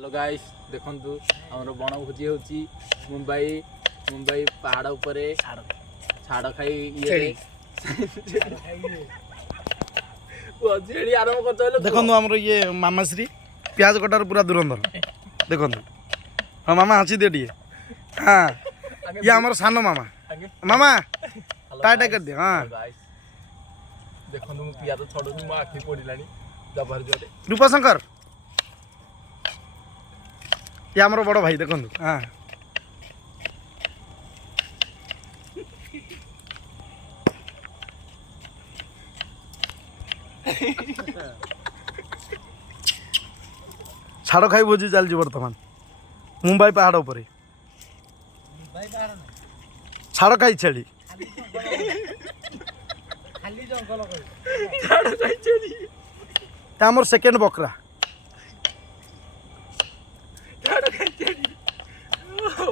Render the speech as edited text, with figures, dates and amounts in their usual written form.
hello guys देखंतु हमर बनभोजी होची मुंबई पहाड़ ऊपर छाड़ खाई ये छेड़ी आरंभ करते देखो आमर ये मामाश्री प्याज कटार पूरा दुरंधर देखो हाँ मामा हसी दे टे हाँ ये आमर सान मामा मामा टाटा कर दिया हाँ देखो मु प्याज छड़ू मो आखि पड़िलानी जबर जोरे रूपाशंकर ये आमर बड़ भाई देखो हाँ छाड़ खाई भोजी चलती बर्तमान मुंबई पहाड़ ऊपर छाड़ खाई छेली आमर सेकेंड बकरा